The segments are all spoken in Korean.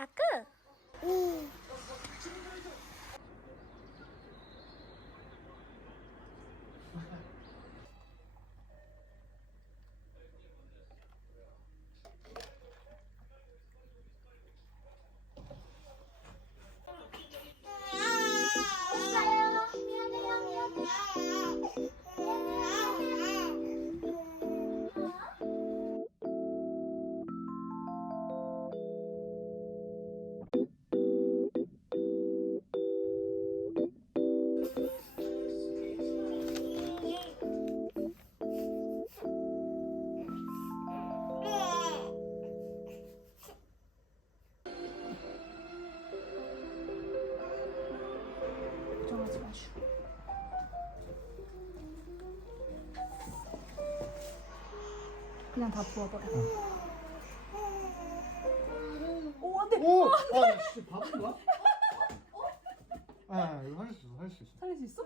아크. 걱정하지 마시고. 그냥 다 부어버려. 오, 안 돼! 오! 아, 나 진짜 바본가? 아, 이거 할 수 있어, 할 수 있어. 살릴 수 있어?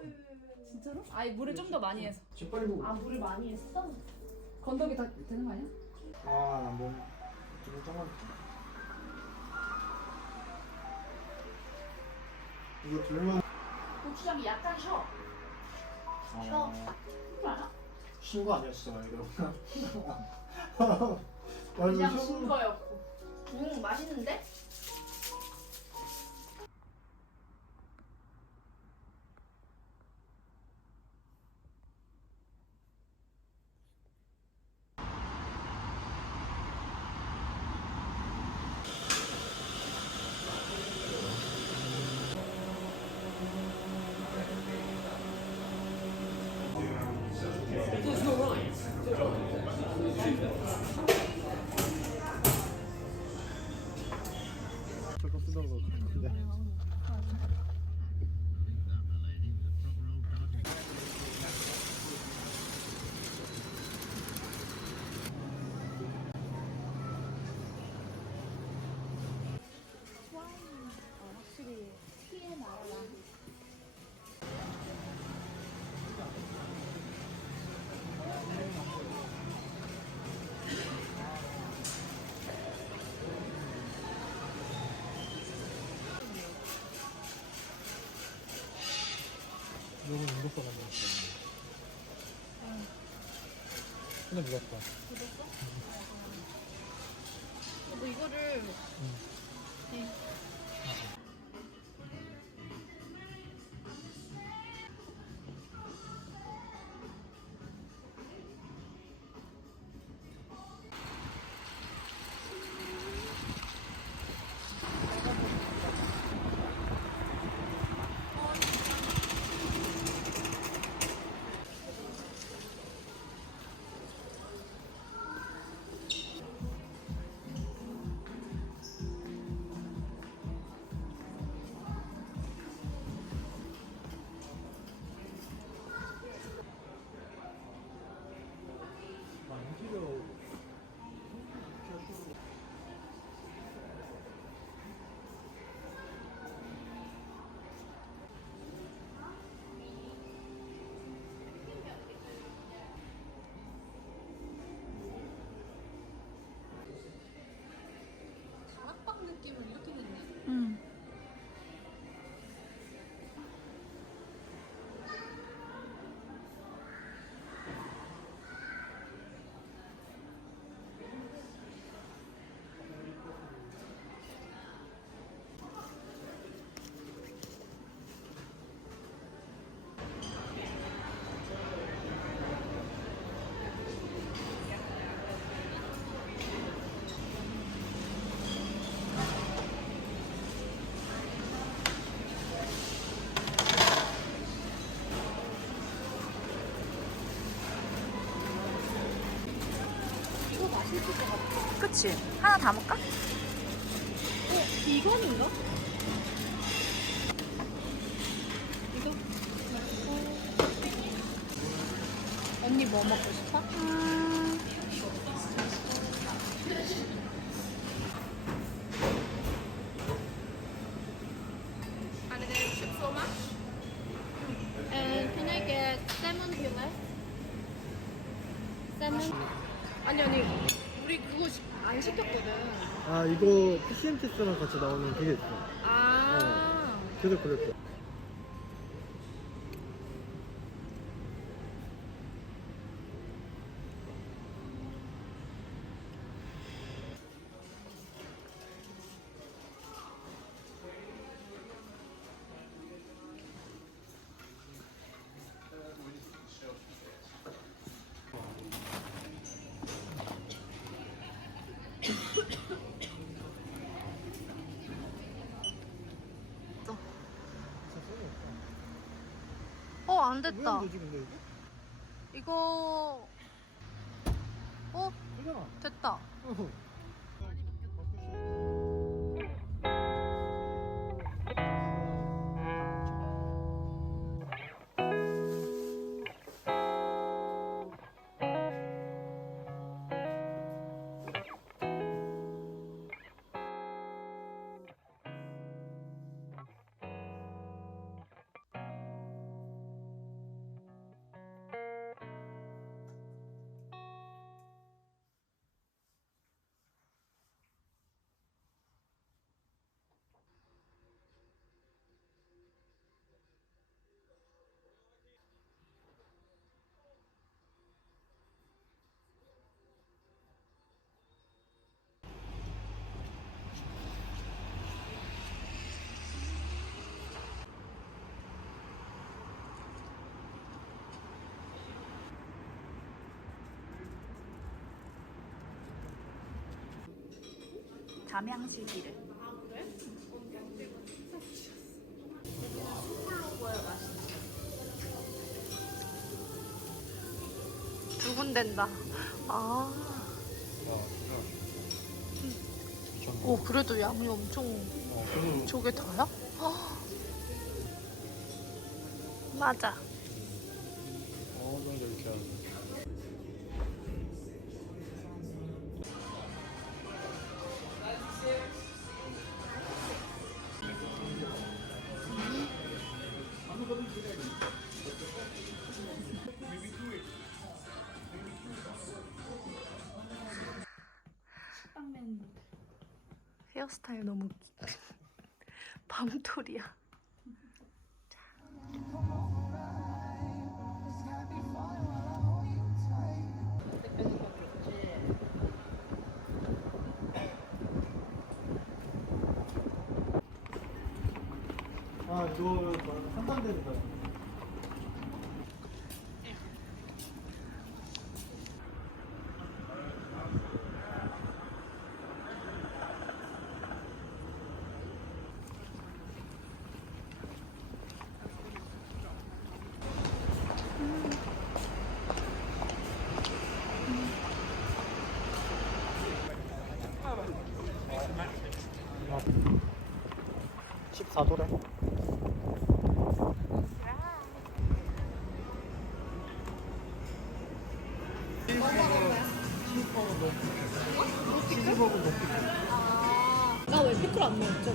진짜로? 아니, 물을 좀 더 많이 해서. 재빨리 보고. 아, 물을 많이 했어? 건더기 다 되는 거 아니야? 아, 나 뭐, 좀 잠깐. 이거 들면. 고추장이 약간 쉬어. 쉬어. 그거 알아? 신거 아니었어, 이거. 그냥 신 거였고. 맛있는데? 저거 쓰던 거 같은데. 확실히 티의 나라랑. 너무 무겁다 만들었어. 근데 무겁다. 뭐 이거를. 네. 만지려. 다락방 느낌은 이렇게 됐네. 응. 이거 맛있을 것 같아. 그치? 하나 담을까? 이거는가? 이거? 언니 뭐 먹고 싶어? Are they cheap so much? And can I get salmon fillet? salmon? 아니 우리 그거 안 시켰거든. 아 이거 PCMTS랑 같이 나오는 그게 있어. 아. 그래서 그랬어. 안 됐다. 왜 되지 근데 이거? 이거 되잖아. 됐다. 담양식이래. 두근댄다. 아. 오, 그래도 양이 엄청. 저게 다야? 맞아. 먼저 이렇게 하는. 헤어스타일 너무 웃기. 밤톨이야. 아 이거 상상됩니다. 아, 14도래. 나 왜 피클 안 넣었죠?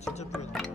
진짜 뿌렸다.